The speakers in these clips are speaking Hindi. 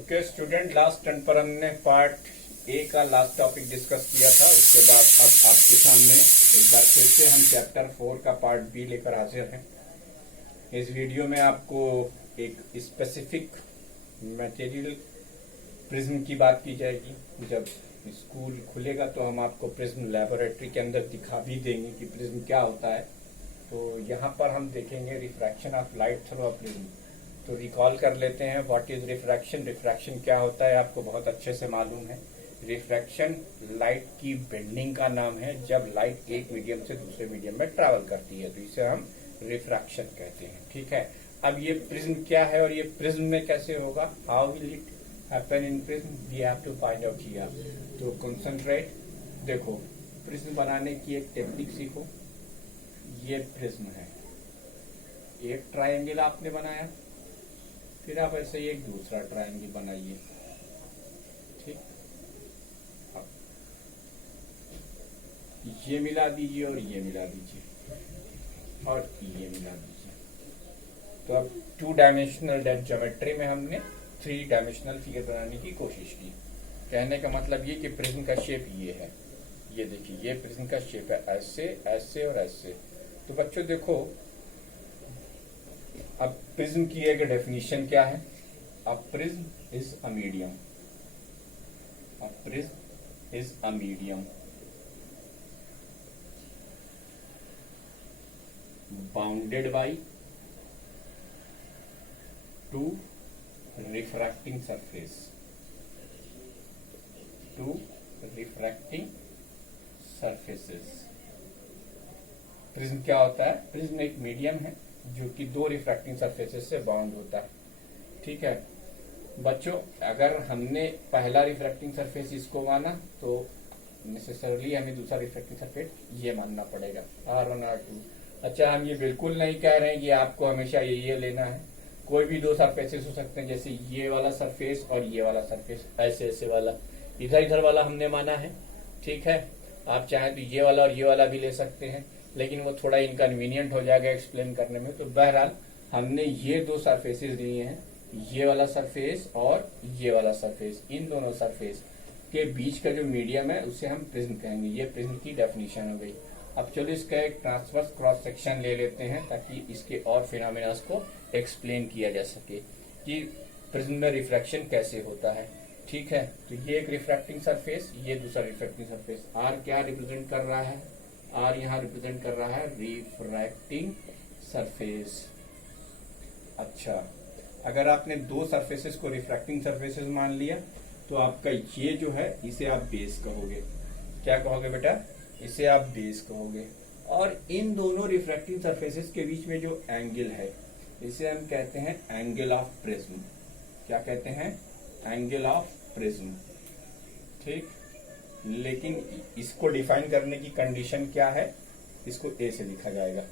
ओके स्टूडेंट, लास्ट टर्न पर हमने पार्ट ए का लास्ट टॉपिक डिस्कस किया था। उसके बाद अब आपके सामने एक बार फिर से हम चैप्टर 4 का पार्ट बी लेकर हाजिर हैं। इस वीडियो में आपको एक स्पेसिफिक मटेरियल प्रिज्म की बात की जाएगी। जब स्कूल खुलेगा तो हम आपको प्रिज्म लेबोरेटरी के अंदर दिखा भी देंगे कि प्रिज्म क्या होता है। तो यहाँ पर हम देखेंगे refraction of light through a prism. तो रिकॉल कर लेते हैं व्हाट इज रिफ्रैक्शन। रिफ्रैक्शन क्या होता है आपको बहुत अच्छे से मालूम है। रिफ्रैक्शन लाइट की बेंडिंग का नाम है। जब लाइट एक मीडियम से दूसरे मीडियम में ट्रैवल करती है तो इसे हम रिफ्रैक्शन कहते हैं। ठीक है, अब ये प्रिज्म क्या है और ये प्रिज्म में कैसे होगा, how will it happen in prism, we have to find out here. तो कंसंट्रेट, देखो प्रिज्म बनाने की एक टेक्निक सीखो। ये प्रिज्म है, एक ट्रायंगल आपने बनाया, फिर आप ऐसे ही एक दूसरा ट्रायंगल बनाइए। ठीक, अब ये मिला दीजिए और ये मिला दीजिए और ये मिला दीजिए। तो अब 2 डायमेंशनल ज्योमेट्री में हमने 3 डायमेंशनल फिगर बनाने की कोशिश की। कहने का मतलब ये कि प्रिज्म का शेप ये है। ये देखिए, ये प्रिज्म का शेप है, ऐसे ऐसे और ऐसे। तो बच्चों देखो, अब प्रिज्म की एक डेफिनेशन क्या है। A prism is a medium, a prism is a medium bounded by 2 refracting surface, 2 refracting surfaces. Prism क्या होता है, प्रिज्म एक मीडियम है जो कि 2 रिफ्रैक्टिंग सरफेसेस से बाउंड होता है। ठीक है बच्चों, अगर हमने पहला रिफ्रैक्टिंग सरफेस इसको माना तो नेसेसरली हमें दूसरा रिफ्रैक्टिंग सरफेस ये मानना पड़ेगा, R1 R2। अच्छा, हम ये बिल्कुल नहीं कह रहे हैं कि आपको हमेशा ये लेना है। कोई भी 2 सरफेसेस हो सकते हैं, जैसे ये वाला सरफेस और ये वाला सरफेस, ऐसे ऐसे वाला, इधर इधर वाला हमने माना है। ठीक है, आप चाहें तो ये वाला और ये वाला भी ले सकते हैं, लेकिन वो थोड़ा इनकन्वीनियंट हो जाएगा एक्सप्लेन करने में। तो बहरहाल हमने ये 2 सरफेसेस लिए हैं, ये वाला सरफेस और ये वाला सरफेस। इन दोनों सरफेस के बीच का जो मीडियम है उसे हम प्रिज्म कहेंगे। ये प्रिज्म की डेफिनेशन हो गई। अब चलो इसका एक ट्रांसवर्स क्रॉस सेक्शन ले लेते हैं ताकि इसके और फिनोमेना को एक्सप्लेन किया जा सके कि प्रिज्म में रिफ्रैक्शन कैसे होता है। ठीक है, तो ये एक रिफ्रैक्टिंग सरफेस, ये दूसरा रिफ्रैक्टिंग सरफेस। आर क्या रिप्रेजेंट कर रहा है, आर यहाँ रिप्रेजेंट कर रहा है रिफ्रैक्टिंग सरफेस। अच्छा, अगर आपने 2 सरफेसेस को रिफ्रैक्टिंग सरफेसेस मान लिया तो आपका ये जो है इसे आप बेस कहोगे। क्या कहोगे बेटा, इसे आप बेस कहोगे। और इन दोनों रिफ्रैक्टिंग सरफेसेस के बीच में जो एंगल है इसे हम कहते हैं एंगल ऑफ प्रिज्म। क्या कहते हैं, एंगल ऑफ प्रिज्म। ठीक, लेकिन इसको डिफाइन करने की कंडीशन क्या है, इसको ए से लिखा जाएगा।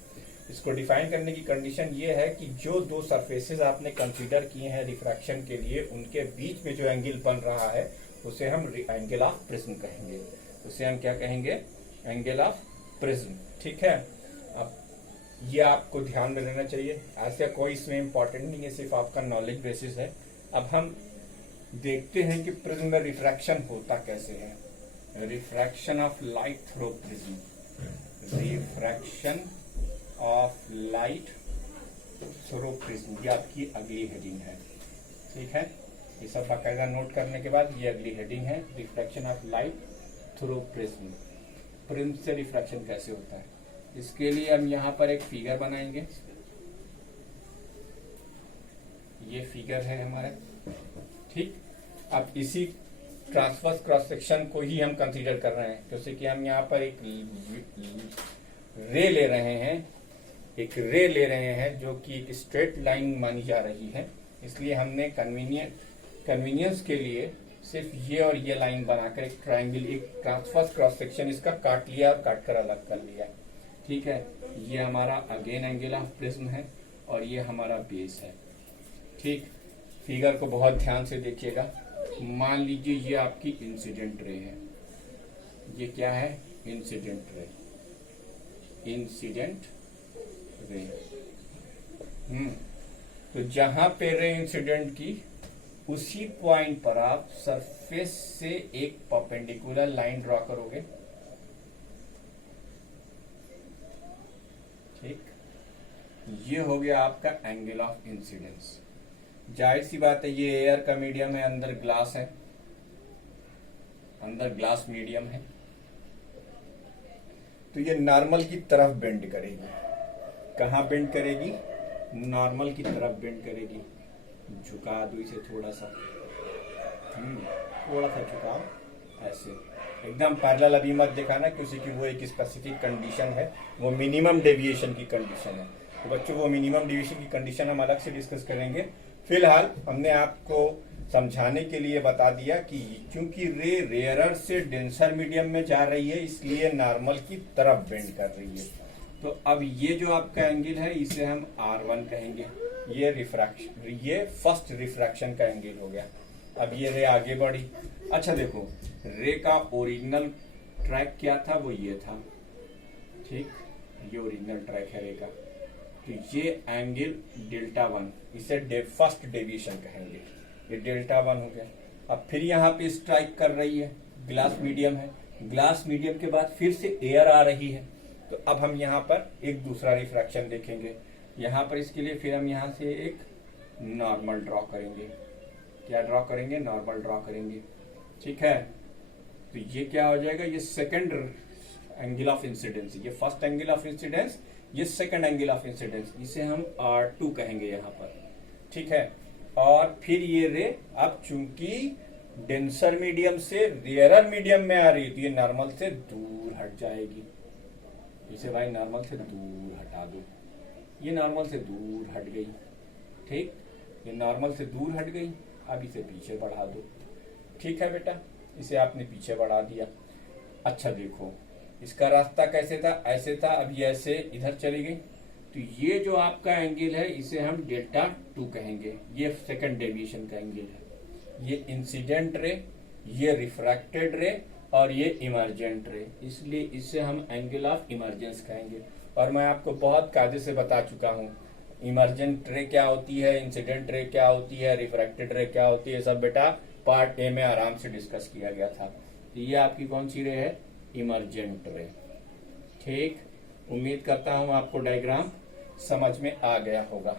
इसको डिफाइन करने की कंडीशन ये है कि जो 2 सरफेसेस आपने कंसीडर किए हैं रिफ्रैक्शन के लिए, उनके बीच में जो एंगल बन रहा है उसे हम एंगल ऑफ प्रिज्म कहेंगे। उसे हम क्या कहेंगे, एंगल ऑफ प्रिज्म। ठीक है, अब ये आपको ध्यान में रहना चाहिए। ऐसा कोई इसमें इंपॉर्टेंट नहीं है, सिर्फ आपका नॉलेज बेसिस है। अब हम देखते हैं कि प्रिज्म में रिफ्रैक्शन होता कैसे है। Refraction of light through prism, refraction of light through prism, ये आपकी अगली हेडिंग है। ठीक है, ये सब बाकायदा नोट करने के बाद ये अगली हेडिंग है, refraction of light through prism. Prism से रिफ्रैक्शन कैसे होता है, इसके लिए हम यहाँ पर एक फिगर बनाएंगे। ये फिगर है हमारा। ठीक, अब इसी ट्रांसवर्स क्रॉस सेक्शन को ही हम कंसीडर कर रहे हैं, जैसे कि हम यहाँ पर एक रे ले रहे हैं, एक रे ले रहे हैं जो कि एक स्ट्रेट लाइन मानी जा रही है। इसलिए हमने कन्वीनियंस के लिए सिर्फ ये और ये लाइन बनाकर एक ट्रायंगल, एक ट्रांसवर्स क्रॉस सेक्शन इसका काट लिया और काट कर अलग कर लिया। ठीक है, ये हमारा अगेन एंगल ऑफ प्रिज्म है और ये हमारा बेस है। ठीक, फिगर को बहुत ध्यान से देखिएगा। मान लीजिए ये आपकी इंसिडेंट रे है। ये क्या है, इंसिडेंट रे, इंसिडेंट रे। तो जहां पे रे इंसिडेंट की उसी पॉइंट पर आप सरफेस से एक परपेंडिकुलर लाइन ड्रॉ करोगे। ठीक, ये हो गया आपका एंगल ऑफ इंसिडेंस। जाहिर सी बात है ये एयर का मीडियम है, अंदर ग्लास है, अंदर ग्लास मीडियम है, तो ये नॉर्मल की तरफ बेंड करेगी। कहाँ बेंड करेगी? नॉर्मल की तरफ बेंड करेगी। झुका दो इसे थोड़ा सा, थोड़ा सा झुकाओ, ऐसे एकदम पैरेलल अभी मत दिखाना, क्योंकि वो एक स्पेसिफिक कंडीशन है, वो मिनिमम डेविएशन की कंडीशन है। तो बच्चों वो मिनिमम डेविएशन की कंडीशन हम अलग से डिस्कस करेंगे। फिलहाल हमने आपको समझाने के लिए बता दिया कि क्योंकि रे रेयरर से डेंसर मीडियम में जा रही है, इसलिए नॉर्मल की तरफ बेंड कर रही है। तो अब ये जो आपका एंगल है इसे हम R1 कहेंगे। ये रिफ्रैक्शन, ये फर्स्ट रिफ्रैक्शन का एंगल हो गया। अब ये रे आगे बढ़ी। अच्छा देखो, रे का ओरिजिनल ट्रैक क्या था? वो ये था। ठीक, ये ओरिजिनल ट्रैक है रे का। तो ये एंगल Δ1, इसे फर्स्ट डेविएशन कहेंगे। ये Δ1 हो गया। अब फिर यहाँ पे स्ट्राइक कर रही है, ग्लास मीडियम है, ग्लास मीडियम के बाद फिर से एयर आ रही है। तो अब हम यहाँ पर एक दूसरा रिफ्रैक्शन देखेंगे। यहाँ पर इसके लिए फिर हम यहाँ से एक नॉर्मल ड्रॉ करेंगे। क्या ड्रॉ करेंगे? नॉर्मल ड्रॉ करेंगे। ठीक है, तो ये क्या हो जाएगा? ये सेकंड एंगल ऑफ इंसिडेंस, ये फर्स्ट एंगल ऑफ इंसिडेंस, ये सेकंड एंगल ऑफ इंसिडेंस, इसे हम R2 कहेंगे यहाँ पर। ठीक है, और फिर ये रे अब चूंकि डेंसर मीडियम से रेयरर मीडियम में आ रही है, तो ये नॉर्मल से दूर हट जाएगी। इसे भाई नॉर्मल से दूर हटा दो। ये नॉर्मल से दूर हट गई। ठीक, ये नॉर्मल से दूर हट गई। अब इसे पीछे बढ़ा दो। ठीक है बेटा, इसे आपने पीछे बढ़ा दिया। अच्छा देखो, इसका रास्ता कैसे था? ऐसे था, अब ये ऐसे इधर चली गई। तो ये जो आपका एंगल है इसे हम Δ2 कहेंगे। ये सेकंड डेविएशन का एंगल है। ये इंसिडेंट रे, ये रिफ्रैक्टेड रे, और ये इमर्जेंट रे, इसलिए इसे हम एंगल ऑफ इमर्जेंस कहेंगे। और मैं आपको बहुत कायदे से बता चुका हूँ इमर्जेंट रे क्या होती है, इंसिडेंट रे क्या होती है, रिफ्रैक्टेड रे क्या होती है, सब बेटा पार्ट ए में आराम से डिस्कस किया गया था। तो ये आपकी कौन सी रे है? इमर्जेंट रे। ठीक, उम्मीद करता हूँ आपको डायग्राम समझ में आ गया होगा।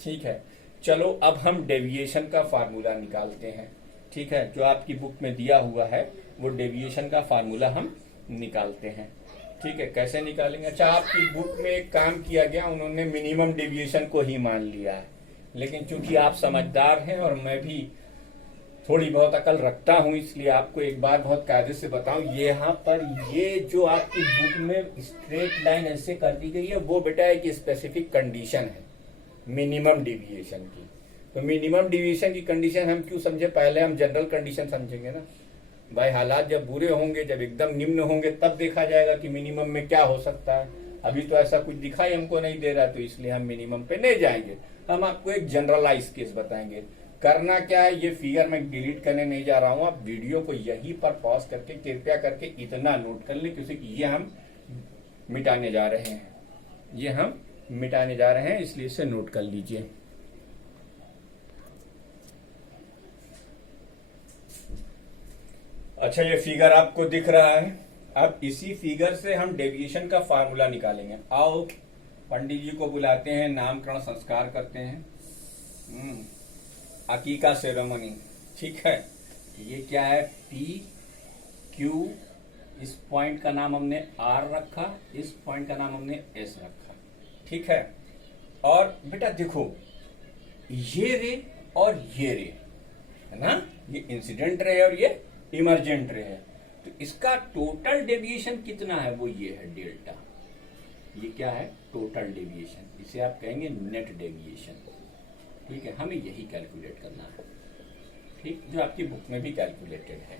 ठीक है, चलो अब हम डेविएशन का फार्मूला निकालते हैं। ठीक है, जो आपकी बुक में दिया हुआ है वो डेविएशन का फार्मूला हम निकालते हैं। ठीक है, कैसे निकालेंगे? अच्छा, आपकी बुक में एक काम किया गया, उन्होंने मिनिमम डेविएशन को ही मान लिया है, लेकिन चूंकि आप समझदार हैं और मैं भी थोड़ी बहुत अकल रखता हूं, इसलिए आपको एक बार बहुत कायदे से बताऊं। यहाँ पर ये जो आपकी बुक में स्ट्रेट लाइन ऐसे कर दी गई है, वो बेटा एक स्पेसिफिक कंडीशन है मिनिमम डेविएशन की। तो मिनिमम डेविएशन की कंडीशन हम क्यों समझे? पहले हम जनरल कंडीशन समझेंगे ना भाई। हालात जब बुरे होंगे, जब एकदम निम्न होंगे, तब देखा जाएगा कि मिनिमम में क्या हो सकता है। अभी तो ऐसा कुछ दिखाई हमको नहीं दे रहा, तो इसलिए हम मिनिमम पे नहीं जाएंगे। हम आपको एक जनरलाइज केस बताएंगे। करना क्या है, ये फिगर मैं डिलीट करने नहीं जा रहा हूं। आप वीडियो को यहीं पर पॉज करके कृपया करके इतना नोट कर लें, क्योंकि ये हम मिटाने जा रहे हैं, ये हम मिटाने जा रहे हैं, इसलिए इसे नोट कर लीजिए। अच्छा, ये फिगर आपको दिख रहा है। अब इसी फिगर से हम डेविएशन का फार्मूला निकालेंगे। आओ पंडित जी को बुलाते हैं, नामकरण संस्कार करते हैं, अकीका सेरेमनी। ठीक है, ये क्या है? पी क्यू, इस पॉइंट का नाम हमने आर रखा, इस पॉइंट का नाम हमने एस रखा। ठीक है, और बेटा देखो, ये रे और ये रे है ना, ये इंसिडेंट रे और ये इमर्जेंट रे है। तो इसका टोटल डेविएशन कितना है? वो ये है डेल्टा। ये क्या है? Total deviation. इसे आप कहेंगे नेट डेविएशन। ठीक है, हमें यही कैलकुलेट करना है। ठीक, जो आपकी बुक में भी कैलकुलेटेड है।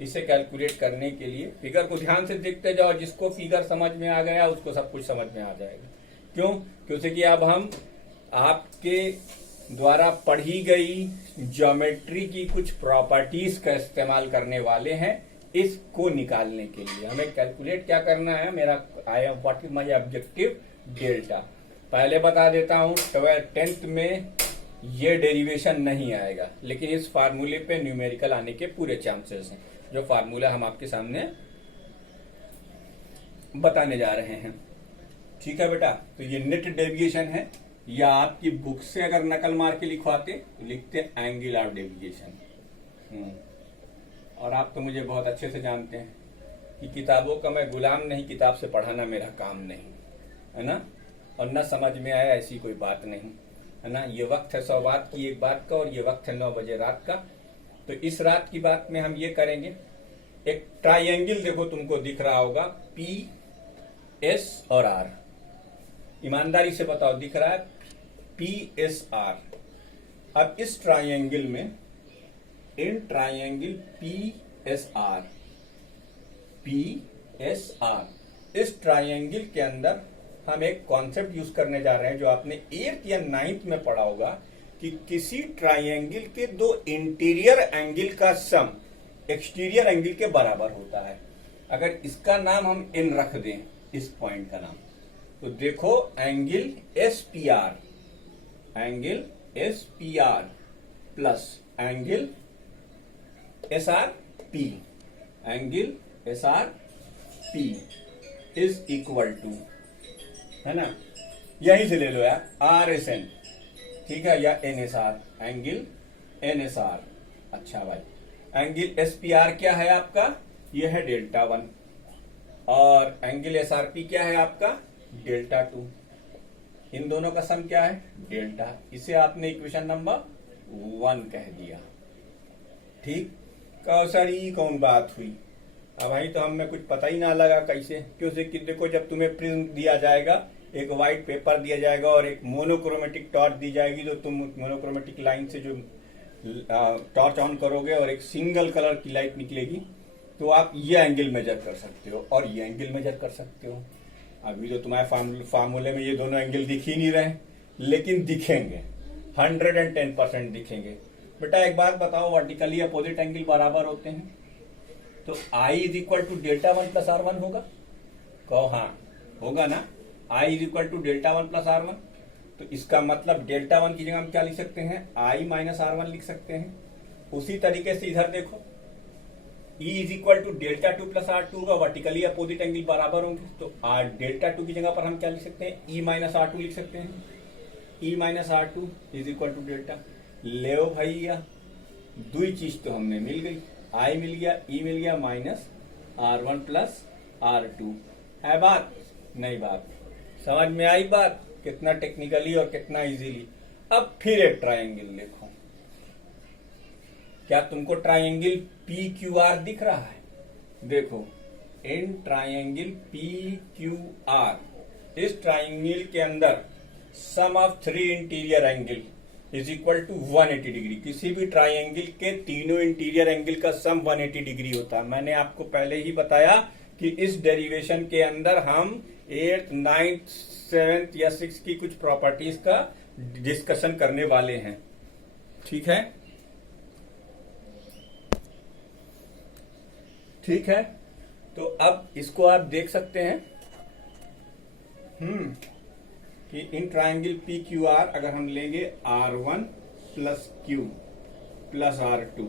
इसे कैलकुलेट करने के लिए फिगर को ध्यान से देखते जाओ। जिसको फिगर समझ में आ गया उसको सब कुछ समझ में आ जाएगा। क्यों? क्योंकि अब हम आपके द्वारा पढ़ी गई ज्योमेट्री की कुछ प्रॉपर्टीज का इस्तेमाल करने वाले हैं इसको निकालने के लिए। हमें कैलकुलेट क्या करना है? मेरा what is my objective? Delta. पहले बता देता हूं, 10th में ये डेरिवेशन नहीं आएगा, लेकिन इस फार्मूले पे न्यूमेरिकल आने के पूरे चांसेस हैं, जो फार्मूला हम आपके सामने बताने जा रहे हैं। ठीक है बेटा, तो ये नेट डेविएशन है, या आपकी बुक से अगर नकल मार के लिखवाते तो लिखते एंगल ऑफ डेविएशन। और आप तो मुझे बहुत अच्छे से जानते हैं कि किताबों का मैं गुलाम नहीं, किताब से पढ़ाना मेरा काम नहीं है ना, और न समझ में आया ऐसी कोई बात नहीं है ना। ये वक्त है 100 बात की एक बात का, और ये वक्त है 9 बजे रात का। तो इस रात की बात में हम ये करेंगे, एक ट्राइंगल देखो तुमको दिख रहा होगा, पी एस और आर। ईमानदारी से बताओ, दिख रहा है पी एस आर। अब इस ट्राइंगल में, इन ट्राइंगल पी एस आर, इस ट्राइंगल के अंदर हम एक कॉन्सेप्ट यूज करने जा रहे हैं जो आपने 8th या 9th में पढ़ा होगा, कि किसी ट्राइंगल के दो इंटीरियर एंगल का सम एक्सटीरियर एंगल के बराबर होता है। अगर इसका नाम हम एन रख दें, इस पॉइंट का नाम, तो देखो angle S P R, angle S P R plus angle S R P, angle S R P is equal to, है ना, यहीं से ले लो यार, आर एस एन, ठीक है, या N S R, angle N S R. अच्छा भाई, एंगल एस पी आर क्या है आपका, ये है डेल्टा 1, और एंगल एस आर पी क्या है आपका, डेल्टा 2। इन दोनों का सम क्या है, डेल्टा। इसे आपने इक्वेशन नंबर 1 कह दिया। ठीक, कौशरी कौन बात हुई। अब भाई तो हमें कुछ पता ही ना लगा कैसे, क्यों से कि देखो, जब तुम्हें प्रिज्म दिया जाएगा, एक व्हाइट पेपर दिया जाएगा और एक मोनोक्रोमेटिक टॉर्च दी जाएगी, तो तुम मोनोक्रोमेटिक लाइन से जो टॉर्च ऑन करोगे और एक सिंगल कलर की लाइट निकलेगी, तो आप ये एंगल मेजर कर सकते हो और ये एंगल मेजर कर सकते हो। अभी तो तुम्हारे फार्मूले में ये दोनों एंगल दिख ही नहीं रहे, लेकिन दिखेंगे, 110% दिखेंगे। बेटा एक बात बताओ, वर्टिकली अपोजिट एंगल बराबर होते हैं, तो I is equal to delta 1 plus R1 होगा। कहो हाँ होगा ना, I is equal to delta 1 plus R1। तो इसका मतलब डेल्टा 1 की जगह हम क्या लिख सकते हैं, I माइनस R1 लिख सकते हैं। उसी तरीके से इधर देखो, E is equal to delta 2 plus R2 होगा, वर्टिकली अपोजिट एंगल बराबर होंगे, तो डेल्टा 2 की जगह पर हम क्या लिख सकते हैं, E माइनस R2 लिख सकते हैं। E minus R2 is equal to delta. ले भैया, दो चीज तो हमने मिल गई, I मिल गया, E मिल गया, माइनस R1 प्लस R2। है बात नहीं, बात समझ में आई बात, कितना टेक्निकली और कितना इजीली। अब फिर एक ट्राइंगल देखो, क्या तुमको ट्राइंगल पी क्यू आर दिख रहा है, देखो in triangle P Q R, इस ट्राइंगल के अंदर sum of 3 interior angle is equal to 180 degree. किसी भी ट्राइंगल के तीनों इंटीरियर एंगल का सम 180 डिग्री होता है। मैंने आपको पहले ही बताया कि इस डेरिवेशन के अंदर हम 8th, 9th, 7th या 6th की कुछ प्रॉपर्टीज का डिस्कशन करने वाले हैं। ठीक है, ठीक है, तो अब इसको आप देख सकते हैं कि in triangle P Q R अगर हम लेंगे R1 plus Q plus R2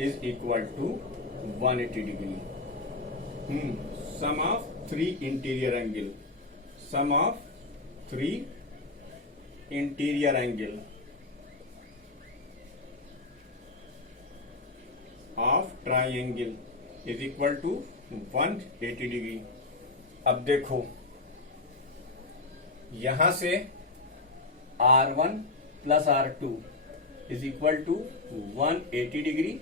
is equal to 180 degree. Sum of 3 interior angle, sum of 3 interior angle of triangle is equal to 180 degree. अब देखो यहां से R1 plus R2 is equal to 180 degree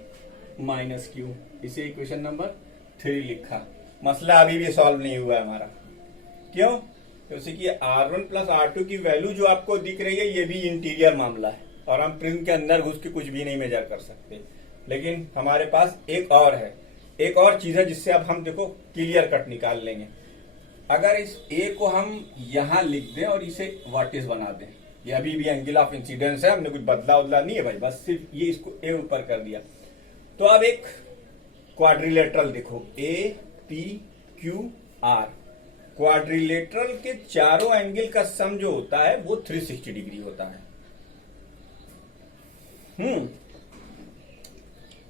minus Q, इसे इक्वेशन नंबर 3 लिखा। मसला अभी भी सॉल्व नहीं हुआ है हमारा, क्यों, क्योंकि R1 प्लस R2 की वैल्यू जो आपको दिख रही है, ये भी इंटीरियर मामला है और हम प्रिज्म के अंदर घुस के कुछ भी नहीं मेजर कर सकते। लेकिन हमारे पास एक और है, एक और चीज है जिससे अब हम देखो क्लियर कट निकाल लेंगे। अगर इस ए को हम यहां लिख दें और इसे वर्टिस बना दें, ये अभी भी एंगल ऑफ इंसिडेंस है, हमने कुछ बदला उदला नहीं है भाई, बस सिर्फ ये इसको ए ऊपर कर दिया। तो अब एक क्वाड्रिलेटरल देखो, A P Q are, quadrilateral के चारों एंगल का सम जो होता है वो 360 डिग्री होता है।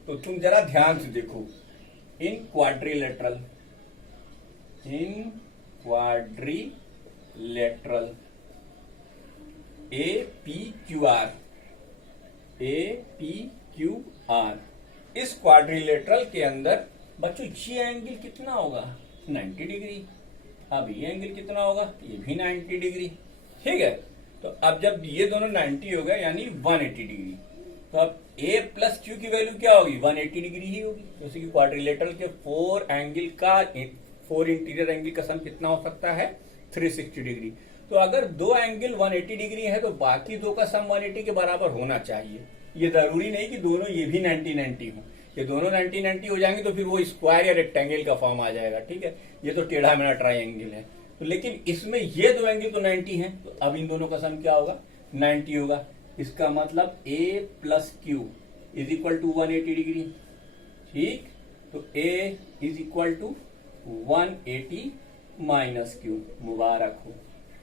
तो तुम जरा ध्यान से देखो, इन क्वाड्रिलेटरल APQR, इस क्वाड्रिलेटरल के अंदर बच्चों ये एंगल कितना होगा? 90 डिग्री। अब ये एंगल कितना होगा? ये भी 90 डिग्री। ठीक है, तो अब जब ये दोनों 90 हो गए यानी 180 डिग्री, तो अब A प्लस Q की वैल्यू क्या होगी? 180 डिग्री ही होगी। जैसे कि क्वाड्रिलेटरल के 4 इंटीरियर एंगल का सम कितना हो सकता है? 360 डिग्री। तो अगर दो एंगल 180 डिग्री है तो बाकी दो का सम 180 के बराबर होना चाहिए। ये जरूरी नहीं कि दोनों ये भी 90-90 हो। ये दोनों 90-90 हो जाएंगे तो फिर वो स्क्वायर या रेक्टेंगल का फॉर्म आ जाएगा। ठीक है, ये तो टेढ़ा मेढ़ा ट्राइंगल है। तो लेकिन इसमें ये दो एंगल तो 90 हैं, तो अब इन दोनों का सम क्या होगा? 90 होगा। इसका मतलब A plus Q is equal to 180 degree. ठीक, तो A is equal to 180 minus Q। मुबारक हो।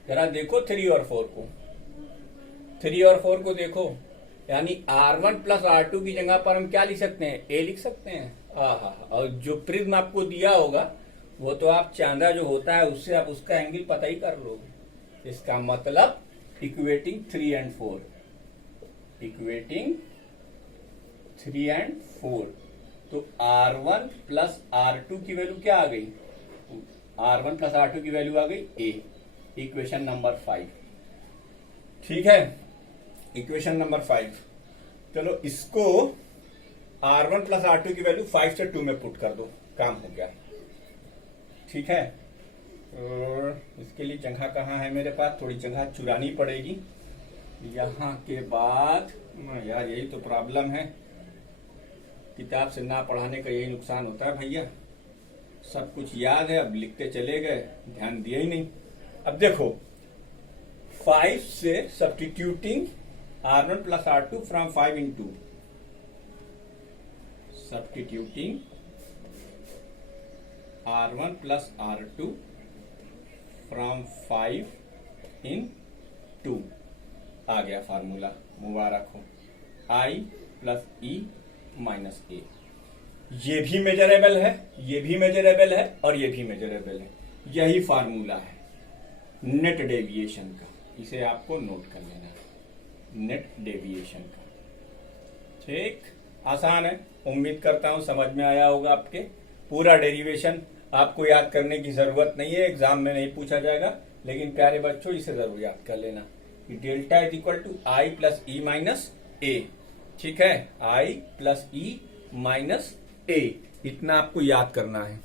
जरा देखो 3 और 4 को, 3 और 4 को देखो, यानी R1 प्लस R2 की जगह पर हम क्या लिख सकते हैं? A लिख सकते हैं। और जो प्रिज्म आपको दिया होगा वो तो आप चांदा जो होता है उससे आप उसका एंगल पता ही कर लोगे। इसका मतलब इक्वेटिंग 3 एंड 4, इक्वेटिंग 3 एंड 4, तो R1 प्लस R2 की वैल्यू क्या आ गई? R1 प्लस R2 की वैल्यू आ गई A। Equation number 5। ठीक है, इक्वेशन नंबर 5। चलो इसको R1 प्लस R2 की वैल्यू 5 से 2 में पुट कर दो, काम हो गया। ठीक है, और इसके लिए जगह कहाँ है मेरे पास? थोड़ी जगह चुरानी पड़ेगी। यहाँ के बाद यार यही तो प्रॉब्लम है, किताब से ना पढ़ाने का यही नुकसान होता है भैया। सब कुछ याद है, अब लिखते चले गए, ध्यान दिया ही नहीं। अब देखो 5 से substituting R1 plus R2 from 5 in 2, substituting R1 plus R2 from 5 इन 2 आ गया फार्मूला। मुबारक हो। I plus E minus A। ये भी मेजरेबल है, ये भी मेजरेबल है और ये भी मेजरेबल है। यही फार्मूला है नेट डेविएशन का, इसे आपको नोट कर लेना है, नेट डेविएशन का। ठीक, आसान है। उम्मीद करता हूं समझ में आया होगा आपके। पूरा डेरिवेशन आपको याद करने की जरूरत नहीं है, एग्जाम में नहीं पूछा जाएगा, लेकिन प्यारे बच्चों इसे जरूर याद कर लेना कि delta is equal to I plus E minus A। ठीक है, I plus E minus A, इतना आपको याद करना है।